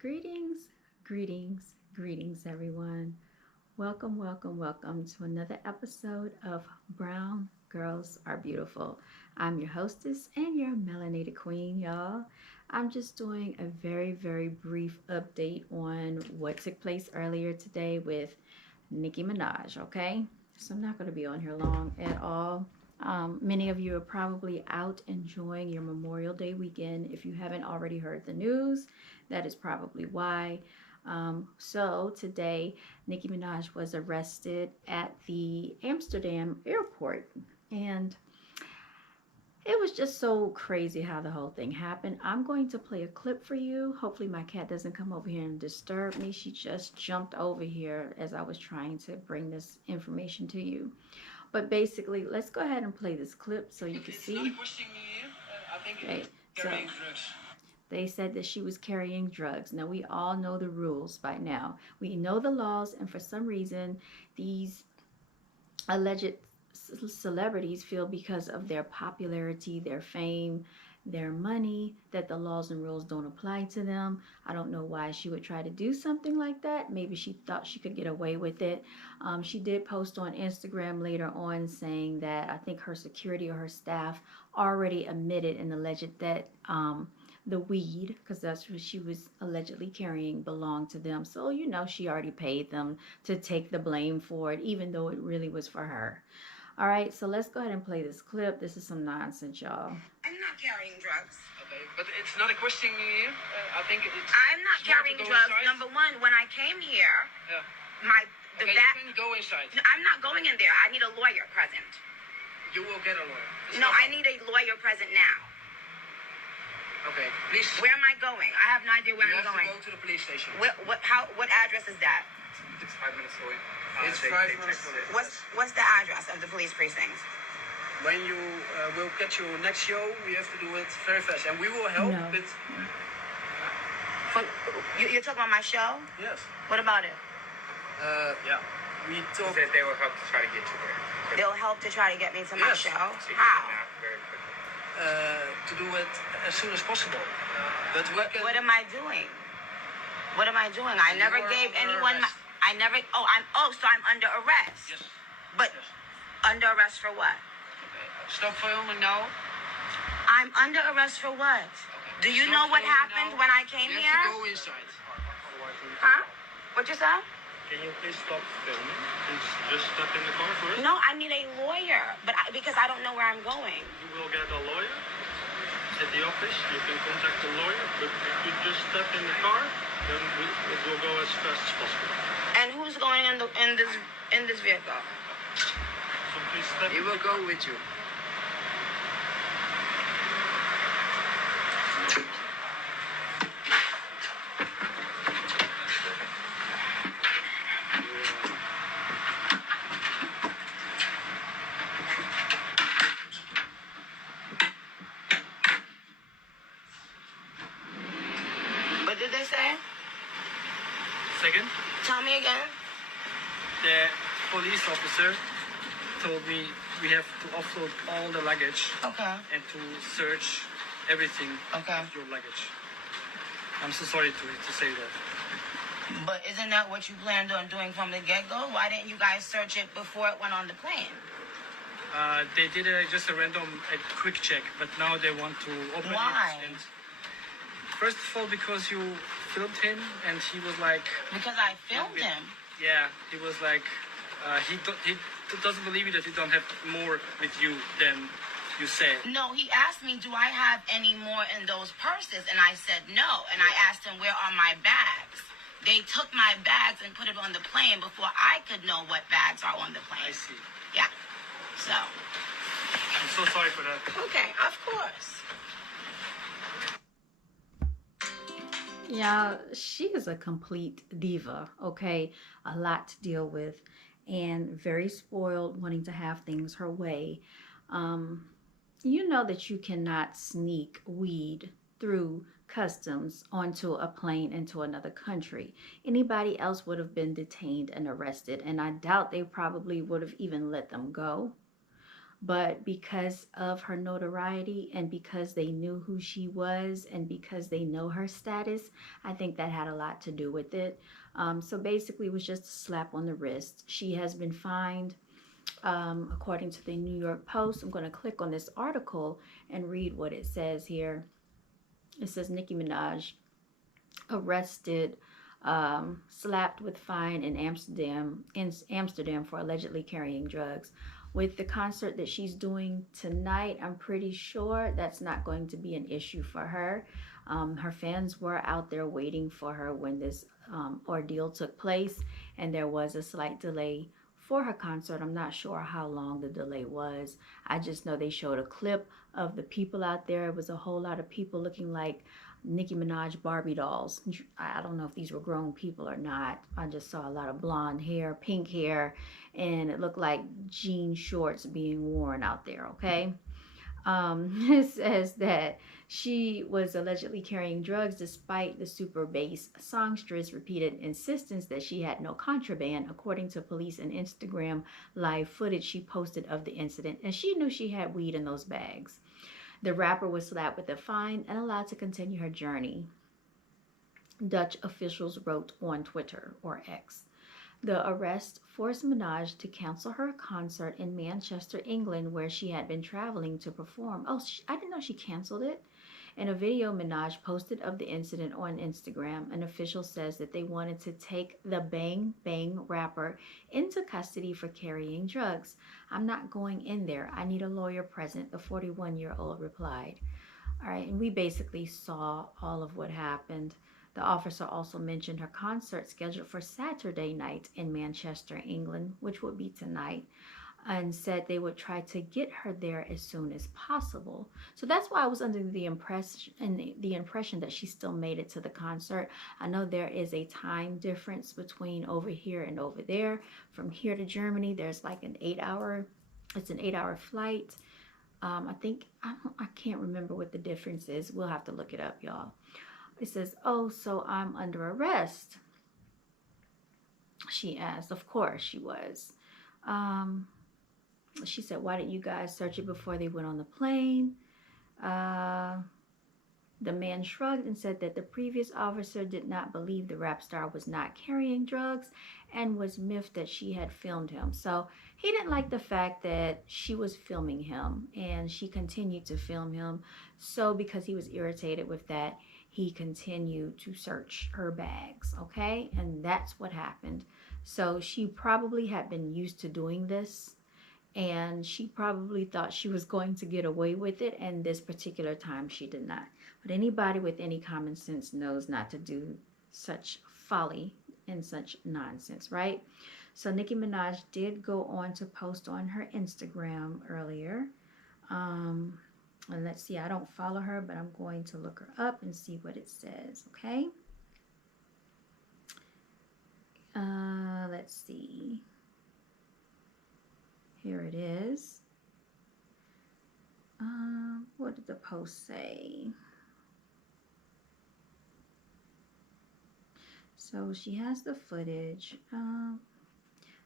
Greetings, greetings, greetings, everyone. Welcome to another episode of Brown Girls Are Beautiful. I'm your hostess and your melanated queen, y'all. I'm just doing a very brief update on what took place earlier today with Nicki Minaj, okay? So I'm not going to be on here long at all. Many of you are probably out enjoying your Memorial Day weekend. If you haven't already heard the news, that is probably why. So today, Nicki Minaj was arrested at the Amsterdam airport. And it was just so crazy how the whole thing happened. I'm going to play a clip for you. Hopefully my cat doesn't come over here and disturb me. She just jumped over here as I was trying to bring this information to you. But basically, let's go ahead and play this clip so you can see. Okay, so they said that she was carrying drugs. Now, we all know the rules by now. We know the laws, and for some reason, these alleged celebrities feel because of their popularity, their fame, their money, that the laws and rules don't apply to them. I don't know why she would try to do something like that. Maybe she thought she could get away with it. She did post on Instagram later on saying that I think her security or her staff already admitted and alleged that the weed, because that's what she was allegedly carrying, belonged to them. So, she already paid them to take the blame for it, even though it really was for her. All right, so let's go ahead and play this clip. This is some nonsense, y'all. I'm not carrying drugs. Okay, but it's not a question here. I think it's. I'm not smart carrying to go drugs. inside. Number one, when I came here, Yeah. the Okay, back. you can go inside. No, I'm not going in there. I need a lawyer present. You will get a lawyer. No, I need a lawyer present now. Okay, please. Where am I going? I have no idea where You I'm have going. to go to the police station. What address is that? It's 5 minutes away. It's 5 minutes away. What's the address of the police precinct? When you will get your next show, we have to do it very fast, and we will help. No. With You're talking about my show? yes. What about it? Yeah. We talk. They said they will help to try to get you there. They'll help to try to get me to my Yes. show. So you How? can act very quickly. To do it as soon as possible. But we can. What am I doing? What am I doing? I never You are gave under anyone. arrest. So I'm under arrest. Yes. But Yes. under arrest for what? Okay. Stop filming now. I'm under arrest for what? Okay. Do you Stop know what filming happened now. when I came You here? have to go inside. Huh? What you say? Can you please stop filming? Please just step in the car first. No, I need a lawyer, because I don't know where I'm going. You will get a lawyer at the office. You can contact the lawyer, but if you just step in the car, then it will go as fast as possible. And who's going in this vehicle? So please step. He will go with you. What did they say? Second, Tell me again. the police officer told me we have to offload all the luggage Okay. and to search everything Okay. of your luggage. I'm so sorry to say that. But isn't that what you planned on doing from the get-go? Why didn't you guys search it before it went on the plane? They did just a quick check, but now they want to open Why? it. And first of all, because you filmed him, and he was like, Because I filmed him. yeah, he was like, he doesn't believe that you don't have more with you than you said. No, he asked me, do I have any more in those purses? And I said no. And I asked him, where are my bags? They took my bags and put it on the plane before I could know what bags are on the I plane. see. Yeah. So, I'm so sorry for that. okay, of course. Yeah, she is a complete diva, okay? A lot to deal with and very spoiled, wanting to have things her way. You know that you cannot sneak weed through customs onto a plane into another country. Anybody else would have been detained and arrested, and I doubt they probably would have even let them go. But because of her notoriety and because they knew who she was and because they know her status, I think that had a lot to do with it. So basically, it was just a slap on the wrist. She has been fined, according to the New York Post. I'm going to click on this article and read what it says here. It says Nicki Minaj arrested, slapped with fine in Amsterdam for allegedly carrying drugs. With the concert that she's doing tonight, I'm pretty sure that's not going to be an issue for her. Her fans were out there waiting for her when this ordeal took place, and there was a slight delay for her concert. I'm not sure how long the delay was. I just know they showed a clip of the people out there. It was a whole lot of people looking like Nicki Minaj Barbie dolls. I don't know if these were grown people or not. I just saw a lot of blonde hair, pink hair, and it looked like jean shorts being worn out there, okay? It says that she was allegedly carrying drugs despite the super bass songstress' repeated insistence that she had no contraband, according to police and Instagram live footage she posted of the incident. And she knew she had weed in those bags. The rapper was slapped with a fine and allowed to continue her journey, Dutch officials wrote on Twitter, or X. The arrest forced Minaj to cancel her concert in Manchester, England, where she had been traveling to perform. Oh, I didn't know she canceled it. In a video Minaj posted of the incident on Instagram, an official says that they wanted to take the Bang Bang rapper into custody for carrying drugs. I'm not going in there. I need a lawyer present, the 41-year-old replied. All right, and we basically saw all of what happened. The officer also mentioned her concert scheduled for Saturday night in Manchester, England, which would be tonight, and said they would try to get her there as soon as possible. So that's why I was under the impression that she still made it to the concert. I know there is a time difference between over here and over there. From here to Germany, there's like an 8-hour. It's an 8-hour flight. I can't remember what the difference is. We'll have to look it up, y'all. It says, "Oh, so I'm under arrest?" She asked. Of course she was. She said, "Why didn't you guys search it before they went on the plane?" The man shrugged and said that the previous officer did not believe the rap star was not carrying drugs and was miffed that she had filmed him. So he didn't like the fact that she was filming him, and she continued to film him. So because he was irritated with that, he continued to search her bags, okay? And that's what happened. So she probably had been used to doing this, and she probably thought she was going to get away with it, and this particular time she did not. But anybody with any common sense knows not to do such folly and such nonsense, right? So Nicki Minaj did go on to post on her Instagram earlier. And let's see, I don't follow her, but I'm going to look her up and see what it says, okay? Let's see. Here it is. What did the post say? So she has the footage.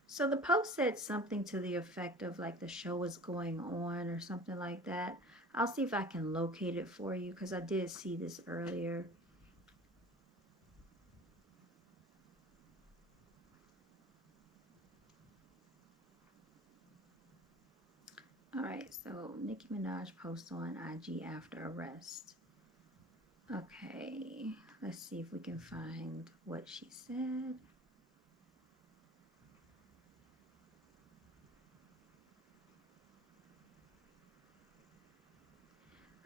So the post said something to the effect of like the show was going on or something like that. I'll see if I can locate it for you because I did see this earlier. All right, so Nicki Minaj posts on IG after arrest. Okay, let's see if we can find what she said.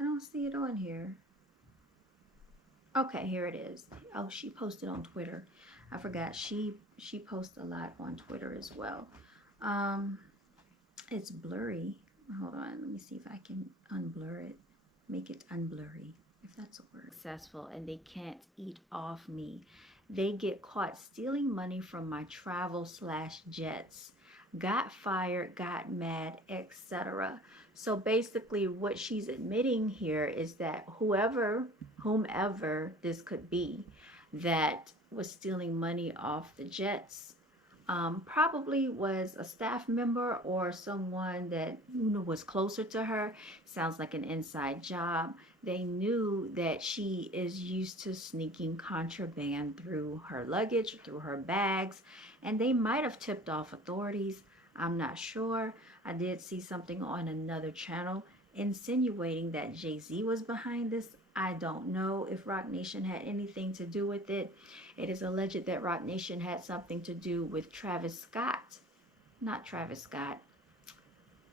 I don't see it on here. Okay, here it is. Oh, she posted on Twitter. I forgot she posts a lot on Twitter as well. It's blurry. Hold on, let me see if I can unblur it. Make it unblurry, if that's a word. Successful, and they can't eat off me. They get caught stealing money from my travel/jets. Got fired, got mad, etc. So basically what she's admitting here is that whomever this could be that was stealing money off the jets, Probably was a staff member or someone that was closer to her. Sounds like an inside job. They knew that she is used to sneaking contraband through her luggage, through her bags, and they might have tipped off authorities. I'm not sure. I did see something on another channel insinuating that Jay-Z was behind this. I don't know if Roc Nation had anything to do with it. It is alleged that Roc Nation had something to do with Travis Scott. Not Travis Scott.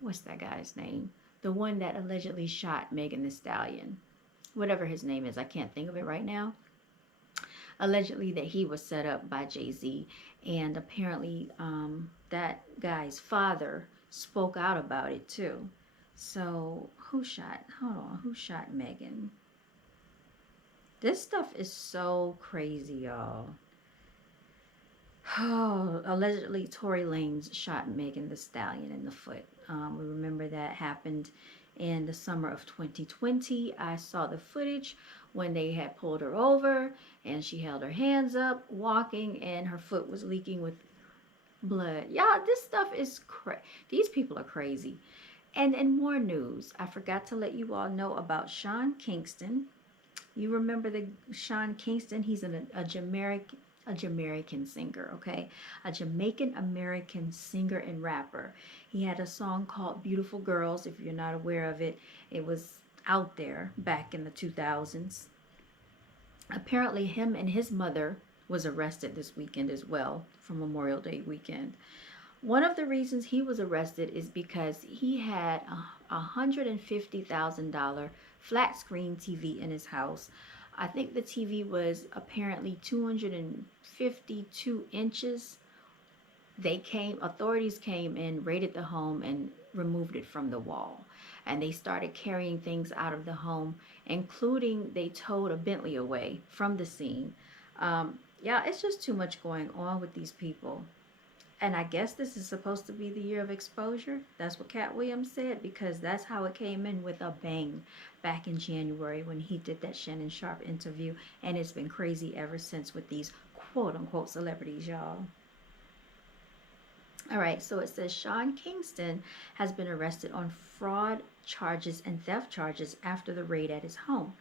What's that guy's name? The one that allegedly shot Megan Thee Stallion. Whatever his name is, I can't think of it right now. Allegedly that he was set up by Jay-Z, and apparently that guy's father spoke out about it too. So who shot Megan? This stuff is so crazy, y'all. Oh, allegedly Tory Lanez shot Megan Thee Stallion in the foot. We remember that happened in the summer of 2020. I saw the footage when they had pulled her over and she held her hands up walking and her foot was leaking with blood. Y'all, this stuff is crazy. These people are crazy. And in more news, I forgot to let you all know about Sean Kingston. You remember the Sean Kingston? He's a Jamaican singer, okay? A Jamaican American singer and rapper. He had a song called Beautiful Girls. If you're not aware of it, it was out there back in the 2000s. Apparently him and his mother was arrested this weekend as well, for Memorial Day weekend. One of the reasons he was arrested is because he had a $150,000 flat screen TV in his house. I think the TV was apparently 252 inches. Authorities came and raided the home and removed it from the wall. And they started carrying things out of the home, including they towed a Bentley away from the scene. Yeah, it's just too much going on with these people. And I guess this is supposed to be the year of exposure. That's what Cat Williams said, because that's how it came in with a bang back in January when he did that Shannon Sharp interview. And it's been crazy ever since with these quote-unquote celebrities, y'all. All right, so it says Sean Kingston has been arrested on fraud charges and theft charges after the raid at his home.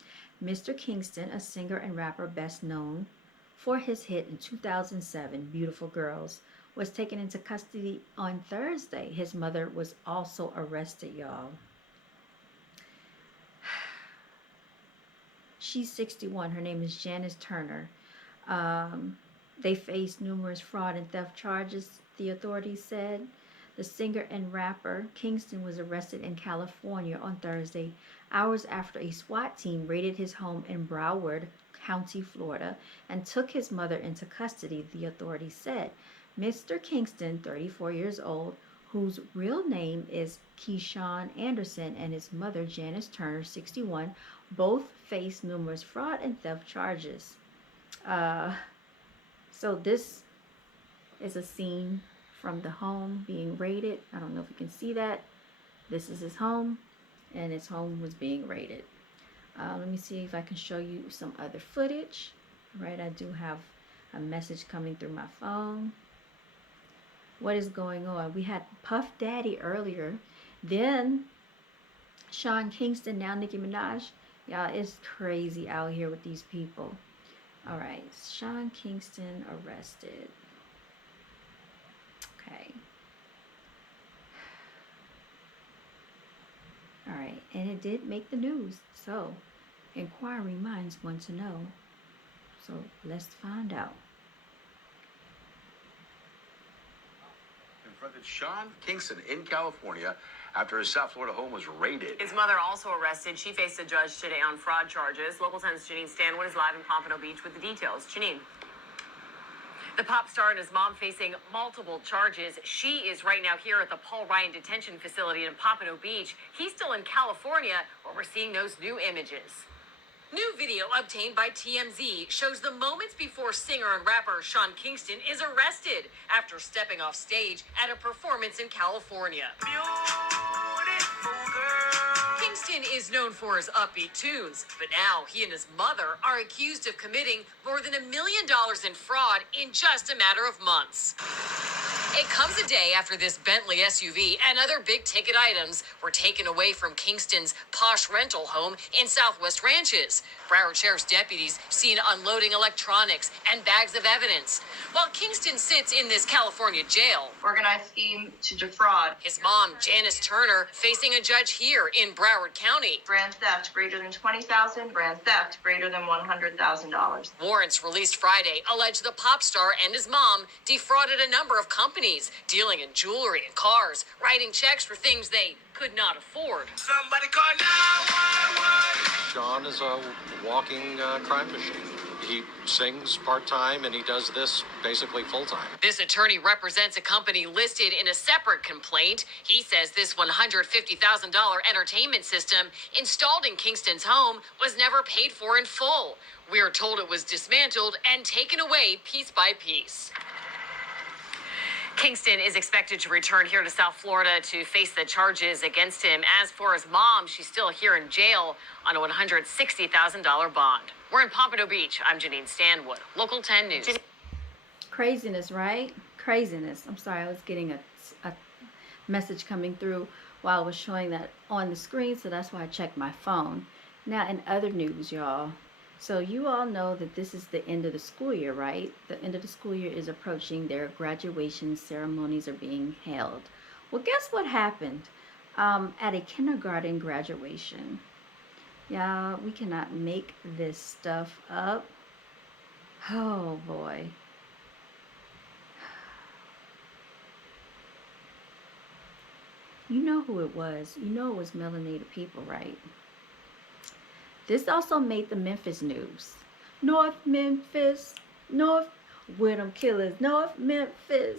Mr. Kingston, a singer and rapper best known for his hit in 2007, Beautiful Girls, was taken into custody on Thursday. His mother was also arrested, y'all. She's 61. Her name is Janice Turner. They faced numerous fraud and theft charges, the authorities said. The singer and rapper Kingston was arrested in California on Thursday, hours after a SWAT team raided his home in Broward County, Florida, and took his mother into custody, the authorities said. Mr. Kingston, 34 years old, whose real name is Keyshawn Anderson, and his mother, Janice Turner, 61, both face numerous fraud and theft charges. So this is a scene from the home being raided. I don't know if you can see that. This is his home, and his home was being raided. Let me see if I can show you some other footage. All right, I do have a message coming through my phone. What is going on? We had Puff Daddy earlier, then Sean Kingston, now Nicki Minaj. Y'all, it's crazy out here with these people. All right, Sean Kingston arrested. Okay. All right, and it did make the news. So, inquiring minds want to know. So, let's find out. Confronted Sean Kingston in California after his South Florida home was raided. His mother also arrested. She faced a judge today on fraud charges. Local 10's Janine Stanwood is live in Pompano Beach with the details. Janine. The pop star and his mom facing multiple charges. She is right now here at the Paul Ryan Detention Facility in Pompano Beach. He's still in California, where we're seeing those new images. New video obtained by TMZ shows the moments before singer and rapper Sean Kingston is arrested after stepping off stage at a performance in California. Kingston is known for his upbeat tunes, but now he and his mother are accused of committing more than $1 million in fraud in just a matter of months. It comes a day after this Bentley SUV and other big-ticket items were taken away from Kingston's posh rental home in Southwest Ranches. Broward Sheriff's deputies seen unloading electronics and bags of evidence. While Kingston sits in this California jail, organized scheme to defraud. his mom, Janice Turner, facing a judge here in Broward County. Grand theft greater than $20,000, grand theft greater than $100,000. Warrants released Friday allege the pop star and his mom defrauded a number of companies, dealing in jewelry and cars, writing checks for things they could not afford. Somebody call 911. John is a walking crime machine. He sings part-time and he does this basically full-time. This attorney represents a company listed in a separate complaint. He says this $150,000 entertainment system installed in Kingston's home was never paid for in full. We're told it was dismantled and taken away piece by piece. Kingston is expected to return here to South Florida to face the charges against him. As for his mom, she's still here in jail on a $160,000 bond. We're in Pompano Beach. I'm Janine Stanwood, Local 10 News. Craziness, right? Craziness. I'm sorry, I was getting a message coming through while I was showing that on the screen, so that's why I checked my phone. Now, in other news, y'all. So you all know that this is the end of the school year, right? The end of the school year is approaching. Their graduation ceremonies are being held. Well, guess what happened at a kindergarten graduation? Yeah, we cannot make this stuff up. Oh, boy. You know who it was. You know it was melanated people, right? This also made the Memphis news. North Memphis, North, where them killers, North Memphis,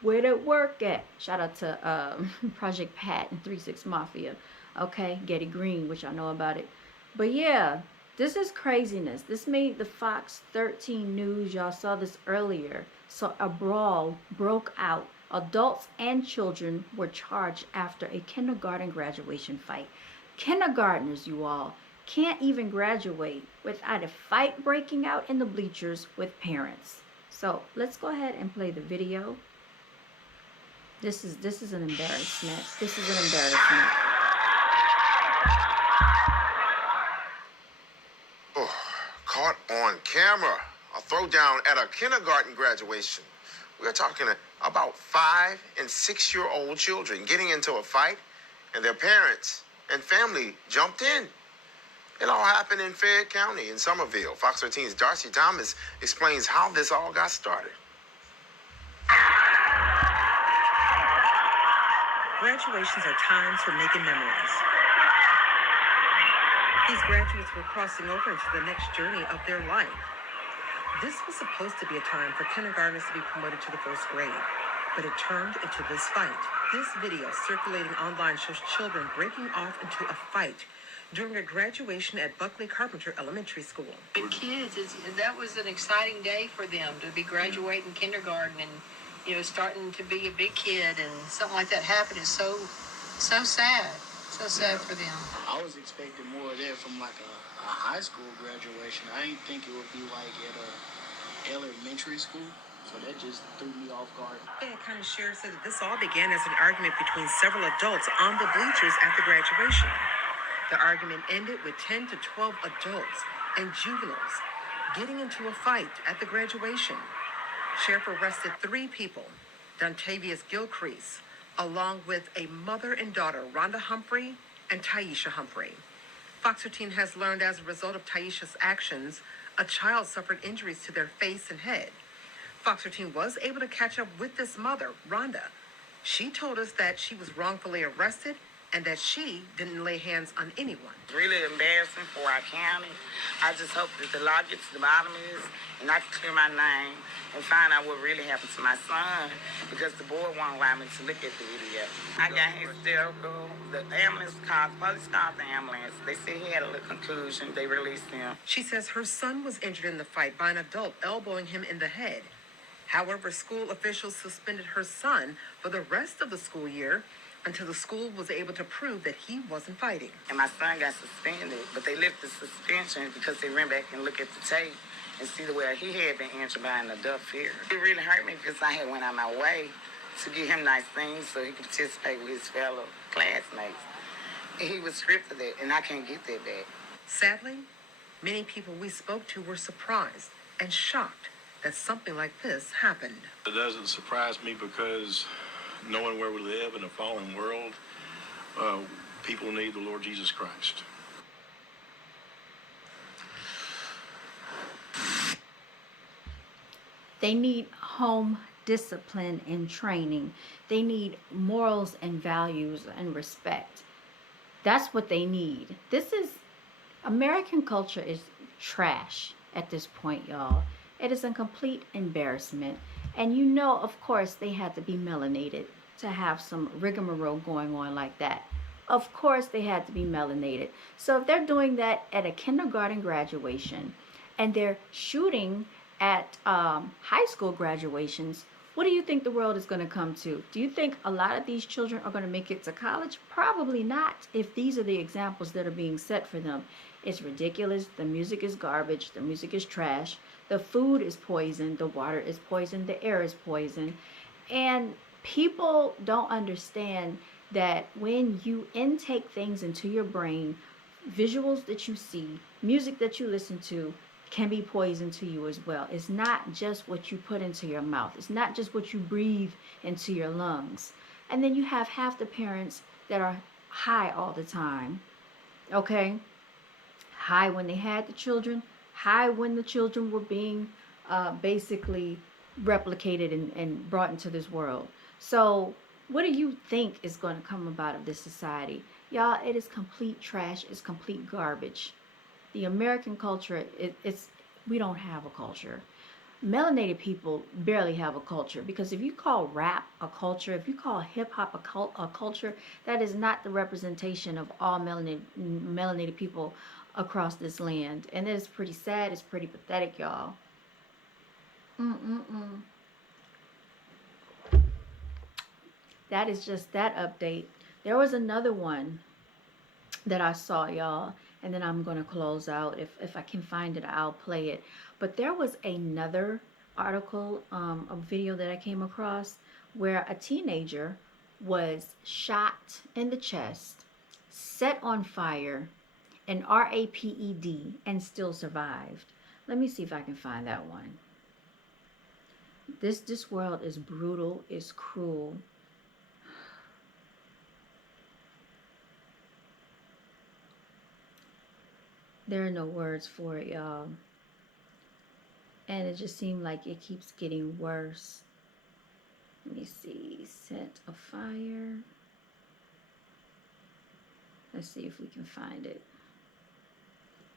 where they work at. Shout out to Project Pat and 3-6 Mafia. Okay, Getty Green, which I know about it. But yeah, this is craziness. This made the Fox 13 news. Y'all saw this earlier. So a brawl broke out. Adults and children were charged after a kindergarten graduation fight. Kindergartners, you all, can't even graduate without a fight breaking out in the bleachers with parents. So let's go ahead and play the video. This is an embarrassment. This is an embarrassment. Oh, caught on camera. A throwdown at a kindergarten graduation. We're talking about 5- and 6-year-old children getting into a fight, and their parents and family jumped in. It all happened in Fayette County in Somerville. Fox 13's Darcy Thomas explains how this all got started. Graduations are times for making memories. These graduates were crossing over into the next journey of their life. This was supposed to be a time for kindergartners to be promoted to the first grade, but it turned into this fight. This video circulating online shows children breaking off into a fight during a graduation at Buckley Carpenter Elementary School. The kids, that was an exciting day for them to be graduating kindergarten and, you know, starting to be a big kid, and something like that happened is so sad. So sad for them. I was expecting more of that from like a high school graduation. I didn't think it would be like at a elementary school. So that just threw me off guard. Fayette County Sheriff said that this all began as an argument between several adults on the bleachers at the graduation. The argument ended with 10 to 12 adults and juveniles getting into a fight at the graduation. Sheriff arrested 3 people, Dontavius Gilcrease, along with a mother and daughter, Rhonda Humphrey and Taisha Humphrey. Fox 13 has learned as a result of Taisha's actions, a child suffered injuries to their face and head. Fox 13 was able to catch up with this mother, Rhonda. She told us that she was wrongfully arrested and that she didn't lay hands on anyone. Really embarrassing for our county. I just hope that the law gets to the bottom of this and I can clear my name and find out what really happened to my son, because the board won't allow me to look at the video. I got hysterical. The ambulance called, police called the ambulance. They said he had a little conclusion. They released him. She says her son was injured in the fight by an adult elbowing him in the head. However, school officials suspended her son for the rest of the school year until the school was able to prove that he wasn't fighting. And my son got suspended, but they lifted suspension because they ran back and looked at the tape and see the way he had been injured by an adult fear. It really hurt me because I had went out my way to give him nice things so he could participate with his fellow classmates. And he was stripped of that, and I can't get that back. Sadly, many people we spoke to were surprised and shocked that something like this happened. It doesn't surprise me because knowing where we live in a fallen world, people need the Lord Jesus Christ. They need home discipline and training. They need morals and values and respect. That's what they need. American culture is trash at this point, y'all. It is a complete embarrassment. And you know, of course, they had to be melanated to have some rigmarole going on like that. Of course, they had to be melanated. So if they're doing that at a kindergarten graduation and they're shooting at high school graduations, what do you think the world is going to come to? Do you think a lot of these children are going to make it to college? Probably not, if these are the examples that are being set for them. It's ridiculous. The music is garbage. The music is trash. The food is poison. The water is poison. The air is poison. And people don't understand that when you intake things into your brain, visuals that you see, music that you listen to, can be poison to you as well. It's not just what you put into your mouth. It's not just what you breathe into your lungs. And then you have half the parents that are high all the time. Okay? High when they had the children. High when the children were being basically replicated and brought into this world. So what do you think is going to come about of this society? Y'all, it is complete trash. It's complete garbage. The American culture, we don't have a culture. Melanated people barely have a culture, because if you call rap a culture, if you call hip-hop a culture, that is not the representation of all melanated people across this land. And it is pretty sad. It's pretty pathetic, y'all. That is just that update. There was another one that I saw, y'all, and then I'm going to close out. If I can find it, I'll play it. But there was another article, a video that I came across where a teenager was shot in the chest, set on fire, and RAPED, and still survived. Let me see if I can find that one. This world is brutal, it's cruel. There are no words for it, y'all. And it just seemed like it keeps getting worse. Let me see. Set a fire. Let's see if we can find it.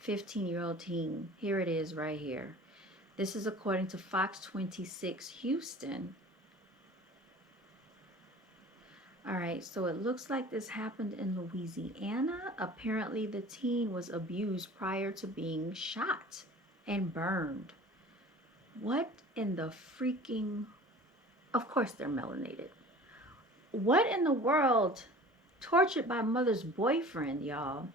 15-year-old teen. Here it is right here. This is according to Fox 26 Houston. All right, so it looks like this happened in Louisiana. Apparently, the teen was abused prior to being shot and burned. What in the freaking... Of course, they're melanated. What in the world? Tortured by mother's boyfriend, y'all.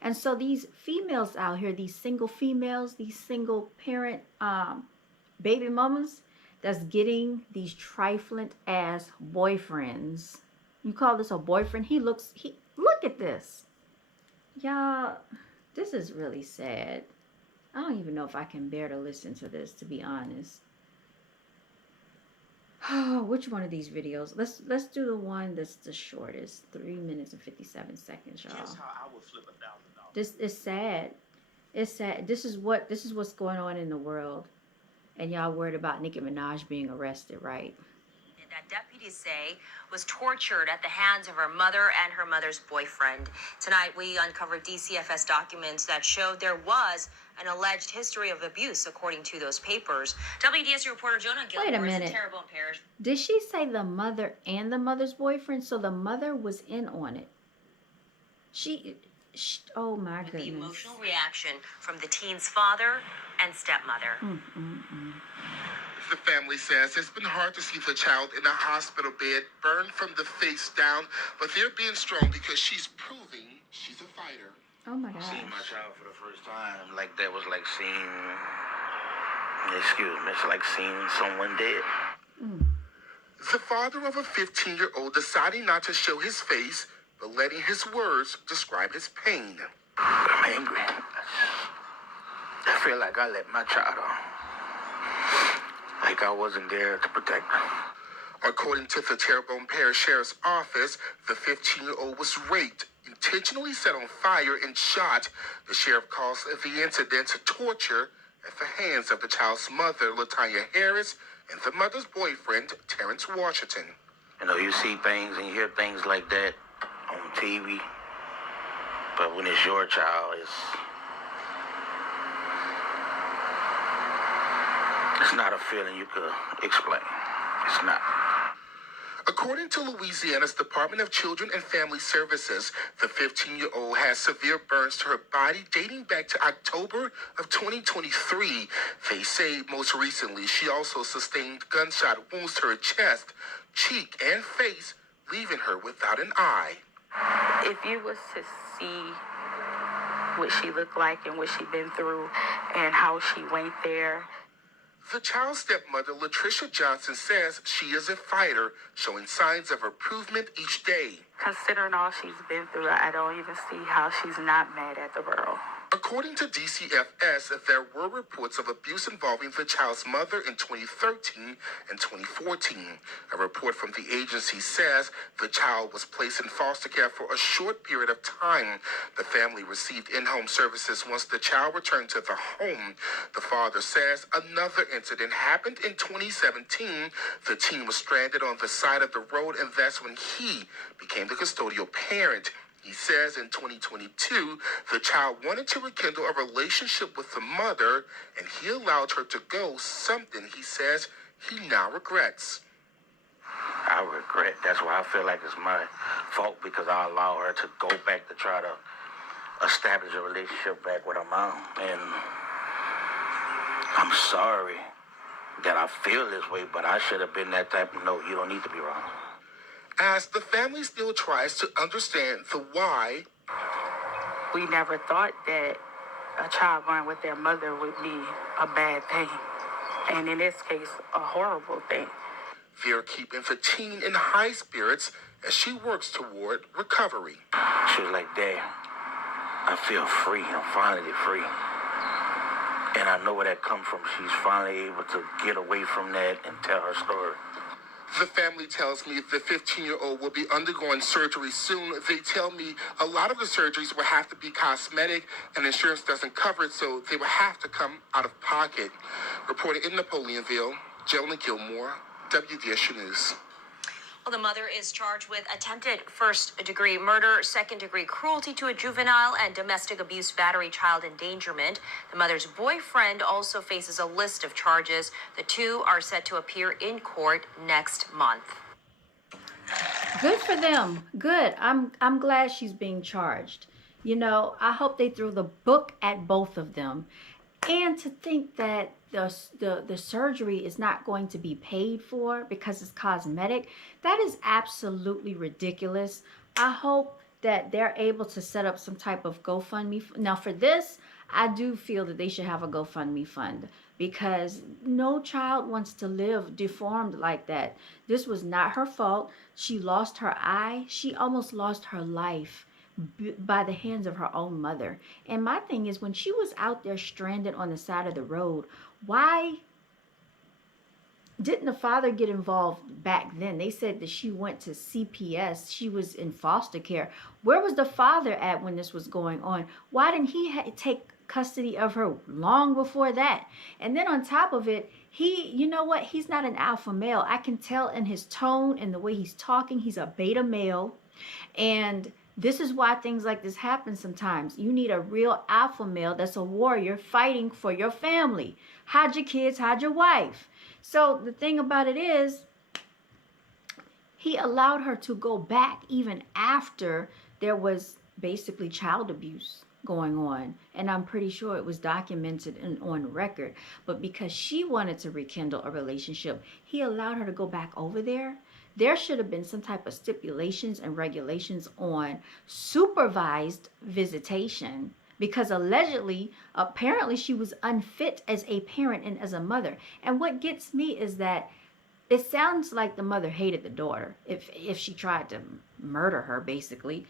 And so these females out here, these single females, these single parent baby mamas that's getting these trifling ass boyfriends. You call this a boyfriend? Look at this. Y'all, this is really sad. I don't even know if I can bear to listen to this, to be honest. Oh, which one of these videos? Let's do the one that's the shortest. 3 minutes and 57 seconds, y'all. Here's how I would flip $1,000. This is sad. It's sad. This is what's going on in the world. And y'all worried about Nicki Minaj being arrested, right? That deputies say was tortured at the hands of her mother and her mother's boyfriend. Tonight, we uncovered DCFS documents that showed there was an alleged history of abuse, according to those papers. WDSU reporter Jonah Gilmore. Wait a minute. Terrible parish. Did she say the mother and the mother's boyfriend? So the mother was in on it. Oh my goodness. The emotional reaction from the teen's father and stepmother. The family says it's been hard to see the child in a hospital bed, burned from the face down, but they're being strong because she's proving she's a fighter. Oh my God. Seeing my child for the first time, like that was like seeing Excuse me, it's like seeing someone dead. The father of a 15-year-old deciding not to show his face, but letting his words describe his pain. I'm angry. I feel like I let my child on. Like I wasn't there to protect her. According to the Terrebonne Parish Sheriff's Office, the 15-year-old was raped, intentionally set on fire, and shot. The sheriff calls the incident torture at the hands of the child's mother, LaTanya Harris, and the mother's boyfriend, Terrence Washington. You know, you see things and you hear things like that on TV, but when it's your child, it's not a feeling you could explain. It's not. According to Louisiana's Department of Children and Family Services, the 15-year-old has severe burns to her body dating back to October of 2023. They say most recently she also sustained gunshot wounds to her chest, cheek, and face, leaving her without an eye. If you was to see what she looked like and what she'd been through and how she went there. The child's stepmother, Latricia Johnson, says she is a fighter, showing signs of improvement each day. Considering all she's been through, I don't even see how she's not mad at the world. According to DCFS, there were reports of abuse involving the child's mother in 2013 and 2014. A report from the agency says the child was placed in foster care for a short period of time. The family received in-home services once the child returned to the home. The father says another incident happened in 2017. The teen was stranded on the side of the road, and that's when he became the custodial parent. He says in 2022, the child wanted to rekindle a relationship with the mother, and he allowed her to go, something he says he now regrets. I regret. That's why I feel like it's my fault, because I allow her to go back to try to establish a relationship back with her mom. And I'm sorry that I feel this way, but I should have been that type of, no, you don't need to be wrong. As the family still tries to understand the why. We never thought that a child going with their mother would be a bad thing. And in this case, a horrible thing. They're keeping the teen in high spirits as she works toward recovery. She was like, Dad, I feel free. I'm finally free. And I know where that comes from. She's finally able to get away from that and tell her story. The family tells me the 15-year-old will be undergoing surgery soon. They tell me a lot of the surgeries will have to be cosmetic and insurance doesn't cover it, so they will have to come out of pocket. Reported in Napoleonville, Jelena Gilmore, WDSU News. Well, the mother is charged with attempted first-degree murder, second-degree cruelty to a juvenile, and domestic abuse, battery, child endangerment. The mother's boyfriend also faces a list of charges. The two are set to appear in court next month. Good for them. Good. I'm glad she's being charged. You know, I hope they threw the book at both of them. And to think that the surgery is not going to be paid for because it's cosmetic, that is absolutely ridiculous. I hope that they're able to set up some type of GoFundMe. Now for this, I do feel that they should have a GoFundMe fund, because no child wants to live deformed like that. This was not her fault. She lost her eye. She almost lost her life by the hands of her own mother. And my thing is, when she was out there stranded on the side of the road, why didn't the father get involved back then? They said that she went to CPS. She was in foster care. Where was the father at when this was going on? Why didn't he take custody of her long before that? And then on top of it, you know what? He's not an alpha male. I can tell in his tone and the way he's talking, he's a beta male. And this is why things like this happen sometimes. You need a real alpha male that's a warrior fighting for your family. Hide your kids, hide your wife. So the thing about it is, he allowed her to go back even after there was basically child abuse going on. And I'm pretty sure it was documented and on record. But because she wanted to rekindle a relationship, he allowed her to go back over there. There should have been some type of stipulations and regulations on supervised visitation, because allegedly, apparently she was unfit as a parent and as a mother. And what gets me is that it sounds like the mother hated the daughter if she tried to murder her, basically.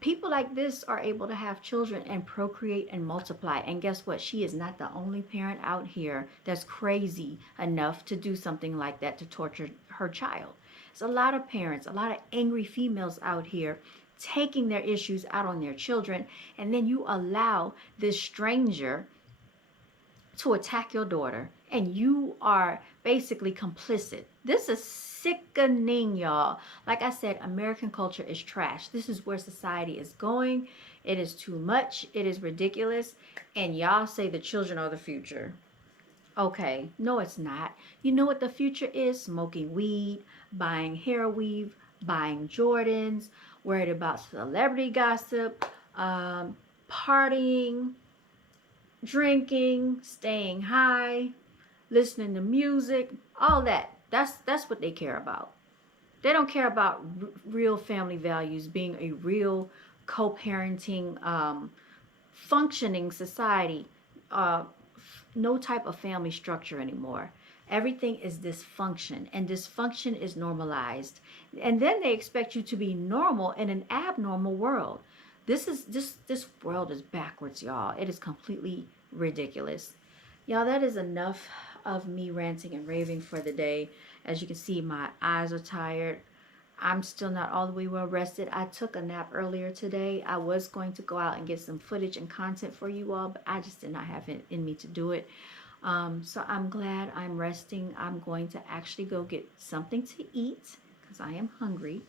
People like this are able to have children and procreate and multiply. And guess what? She is not the only parent out here that's crazy enough to do something like that, to torture her child. There's a lot of parents, a lot of angry females out here taking their issues out on their children. And then you allow this stranger to attack your daughter, and you are basically complicit. This is sickening, y'all. Like I said, American culture is trash. This is where society is going. It is too much. It is ridiculous. And y'all say the children are the future. Okay, no, it's not. You know what the future is? Smoking weed, buying hair weave, buying Jordans, worried about celebrity gossip, partying, drinking, staying high, listening to music, all that. That's what they care about. They don't care about real family values, being a real co-parenting, functioning society. No type of family structure anymore. Everything is dysfunction, and dysfunction is normalized. And then they expect you to be normal in an abnormal world. This world is backwards, y'all. It is completely ridiculous. Y'all, that is enough of me ranting and raving for the day. As you can see, my eyes are tired. I'm still not all the way well rested. I took a nap earlier today. I was going to go out and get some footage and content for you all, but I just did not have it in me to do it. So I'm glad I'm resting. I'm going to actually go get something to eat because I am hungry.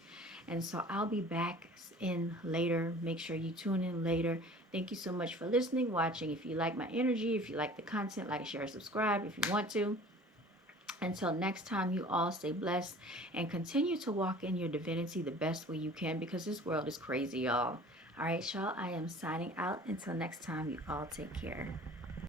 And so I'll be back in later. Make sure you tune in later. Thank you so much for listening, watching. If you like my energy, if you like the content, like, share, subscribe if you want to. Until next time, you all stay blessed and continue to walk in your divinity the best way you can, because this world is crazy, y'all. All right, y'all, I am signing out. Until next time, you all take care.